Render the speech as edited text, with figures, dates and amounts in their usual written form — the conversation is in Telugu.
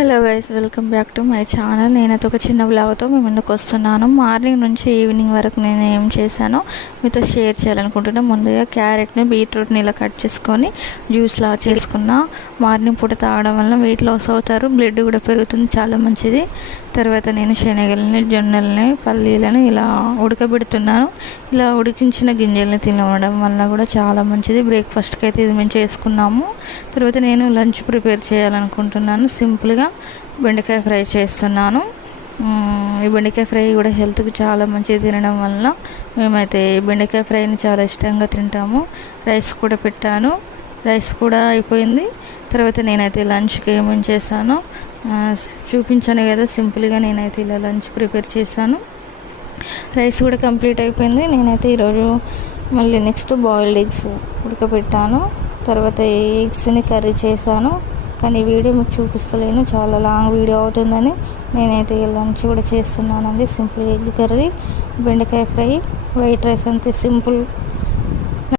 Hello guys, welcome back to my channel. నేనైతే ఒక చిన్న వ్లాగ్తో మీ ముందుకు వస్తున్నాను. మార్నింగ్ నుంచి ఈవినింగ్ వరకు నేను ఏం చేశానో మీతో షేర్ చేయాలనుకుంటున్నాను. ముందుగా క్యారెట్ని, బీట్రూట్ని ఇలా కట్ చేసుకొని జ్యూస్లా చేసుకున్నా. మార్నింగ్ పూట తాగడం వల్ల వెయిట్ లాస్ అవుతారు, బ్లడ్ కూడా పెరుగుతుంది, చాలా మంచిది. తర్వాత నేను శనగలని, జొన్నలని, పల్లీలను ఇలా ఉడకబెడుతున్నాను. ఇలా ఉడికించిన గింజల్ని తినడం వల్ల కూడా చాలా మంచిది. బ్రేక్ఫాస్ట్కి అయితే ఇది మేము చేసుకున్నాము. తర్వాత నేను లంచ్ ప్రిపేర్ చేయాలనుకుంటున్నాను. సింపుల్గా బెండకాయ ఫ్రై చేస్తున్నాను. ఈ బెండకాయ ఫ్రై కూడా హెల్త్కి చాలా మంచిది. తినడం వల్ల మేమైతే బెండకాయ ఫ్రైని చాలా ఇష్టంగా తింటాము. రైస్ కూడా పెట్టాను, రైస్ కూడా అయిపోయింది. తర్వాత నేనైతే లంచ్కి ఏమేమి చేశానో చూపించాను కదా. సింపుల్గా నేనైతే ఇలా లంచ్ ప్రిపేర్ చేశాను. రైస్ కూడా కంప్లీట్ అయిపోయింది. నేనైతే ఈరోజు మళ్ళీ నెక్స్ట్ బాయిల్డ్ ఎగ్స్ ఉడకబెట్టాను. తర్వాత ఎగ్స్ని కర్రీ చేశాను, కానీ వీడియో మీకు చూపిస్తలేను, చాలా లాంగ్ వీడియో అవుతుందని నేనైతే లంచ్ కూడా చేస్తున్నానండి. సింపుల్ ఎగ్ కర్రీ, బెండకాయ ఫ్రై, వైట్ రైస్, అంతే సింపుల్